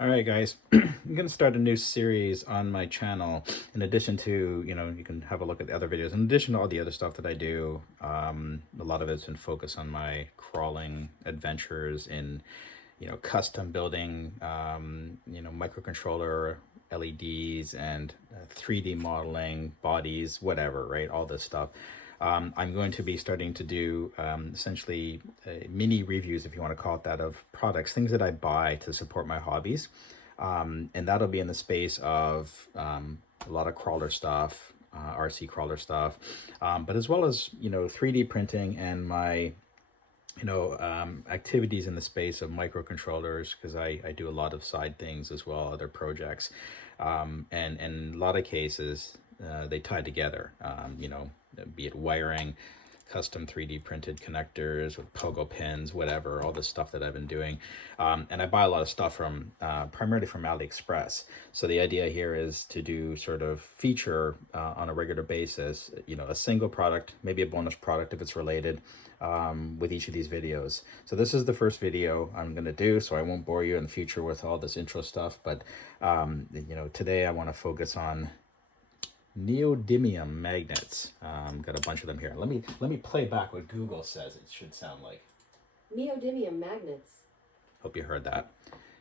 All right, guys, I'm going to start a new series on my channel. In addition to, you can have a look at the other videos. In addition to all the other stuff that I do, a lot of it's been focused on my crawling adventures in, custom building, microcontroller, LEDs, and 3D modeling, bodies, whatever, right? All this stuff. I'm going to be starting to do essentially mini reviews, if you want to call it that, of products, things that I buy to support my hobbies. And that'll be in the space of a lot of crawler stuff, RC crawler stuff, but as well as, 3D printing and my activities in the space of microcontrollers, because I do a lot of side things as well, other projects, and in a lot of cases they tie together. Be it wiring, custom 3D printed connectors with pogo pins, whatever, all this stuff that I've been doing. And I buy a lot of stuff from primarily from AliExpress. So the idea here is to do sort of feature on a regular basis, a single product, maybe a bonus product if it's related, with each of these videos. So this is the first video I'm going to do, so I won't bore you in the future with all this intro stuff. But, today I want to focus on neodymium magnets. Got a bunch of them here. Let me play back what Google says it should sound like. Neodymium magnets. Hope you heard that.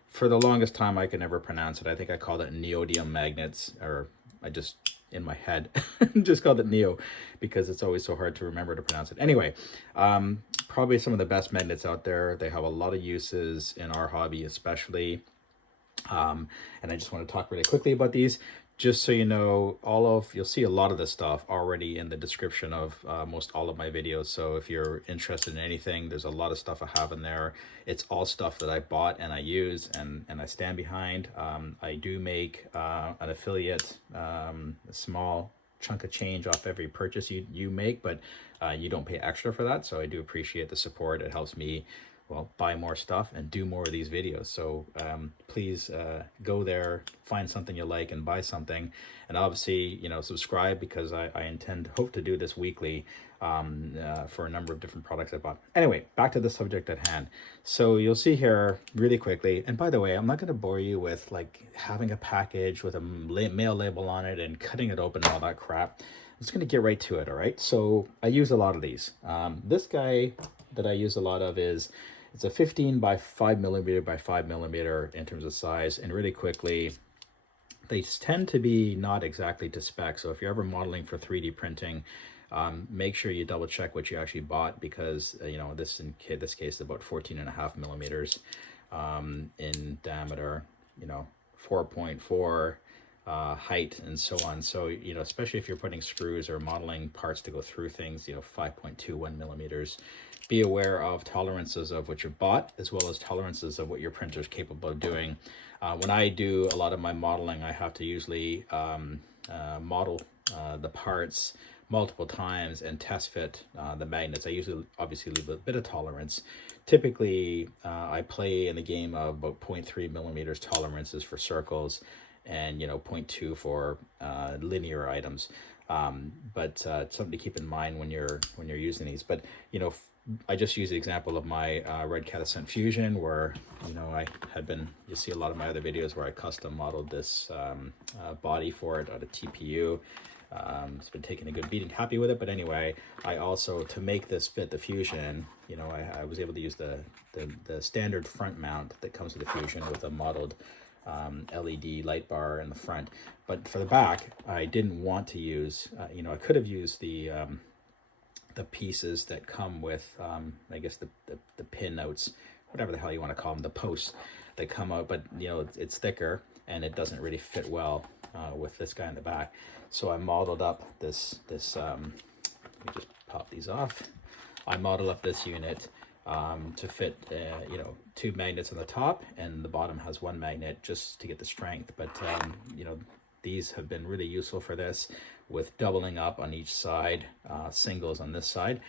For the longest time, I could never pronounce it. I think I called it neodymium magnets, or I just, in my head, just called it neo, because it's always so hard to remember to pronounce it. Anyway, probably some of the best magnets out there. They have a lot of uses in our hobby, especially. And I just want to talk really quickly about these, just so you know, you'll see a lot of this stuff already in the description of most all of my videos. So if you're interested in anything, there's a lot of stuff I have in there. It's all stuff that I bought and I use and I stand behind. I do make an affiliate, a small chunk of change off every purchase you make, but you don't pay extra for that. So I do appreciate the support. It helps me, well, buy more stuff and do more of these videos. So please go there, find something you like and buy something. And obviously, subscribe, because I hope to do this weekly for a number of different products I bought. Anyway, back to the subject at hand. So you'll see here really quickly, and by the way, I'm not going to bore you with like having a package with a mail label on it and cutting it open and all that crap. I'm just going to get right to it, all right? So I use a lot of these. This guy that I use a lot of it's a 15 by 5 millimeter by 5 millimeter in terms of size. And really quickly, they tend to be not exactly to spec. So if you're ever modeling for 3D printing, make sure you double check what you actually bought, because this case is about 14.5 millimeters in diameter, 4.4 height, and so on. So especially if you're putting screws or modeling parts to go through things, 5.21 millimeters. Be aware of tolerances of what you bought, as well as tolerances of what your printer is capable of doing. When I do a lot of my modeling, I have to usually model the parts multiple times and test fit the magnets. I usually obviously leave a bit of tolerance. Typically, I play in the game of about 0.3 millimeters tolerances for circles, and 0.2 for linear items. But something to keep in mind when you're using these. But I just use the example of my Red Cat Ascent Fusion, where you see a lot of my other videos where I custom modeled this body for it out of TPU. It's been taking a good beating, happy with it. But anyway, I also, to make this fit the Fusion, I was able to use the standard front mount that comes with the Fusion with a modeled LED light bar in the front. But for the back, I didn't want to use, I could have used the pieces that come with, I guess the pin notes, whatever the hell you want to call them, the posts that come out, but it's thicker and it doesn't really fit well with this guy in the back. So I modeled up this let me just pop these off. I modeled up this unit to fit, two magnets on the top, and the bottom has one magnet just to get the strength. But, these have been really useful for this, with doubling up on each side, singles on this side.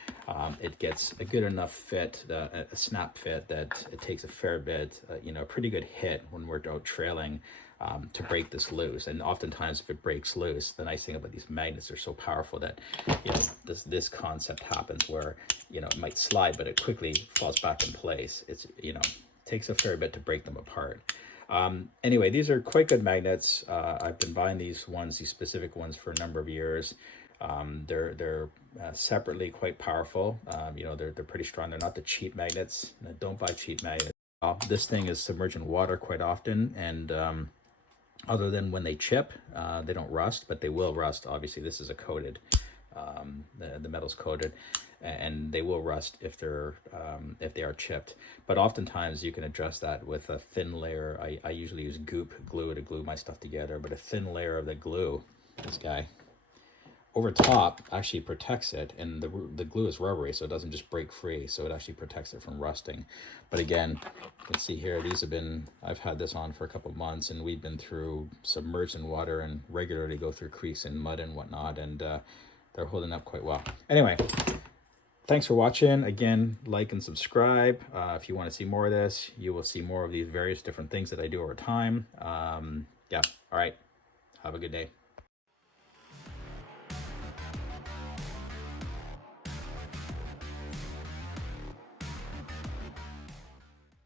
It gets a good enough fit, a snap fit, that it takes a fair bit, a pretty good hit when we're out trailing to break this loose. And oftentimes if it breaks loose, the nice thing about these magnets are so powerful that this concept happens where it might slide, but it quickly falls back in place. It's takes a fair bit to break them apart. Anyway, these are quite good magnets. I've been buying these specific ones, for a number of years. They're separately quite powerful. They're pretty strong. They're not the cheap magnets. Don't buy cheap magnets. This thing is submerged in water quite often, and other than when they chip, they don't rust, but they will rust. Obviously, this is a coated. The metal's coated, and they will rust if they are chipped. But oftentimes you can address that with a thin layer. I usually use goop glue to glue my stuff together, but a thin layer of the glue, this guy, over top actually protects it, and the glue is rubbery, so it doesn't just break free, so it actually protects it from rusting. But again, you can see here, I've had this on for a couple of months, and we've been through submerged in water and regularly go through creeks and mud and whatnot, and they're holding up quite well. Anyway, thanks for watching. Again, like and subscribe. If you want to see more of this, you will see more of these various different things that I do over time. Yeah, all right. Have a good day.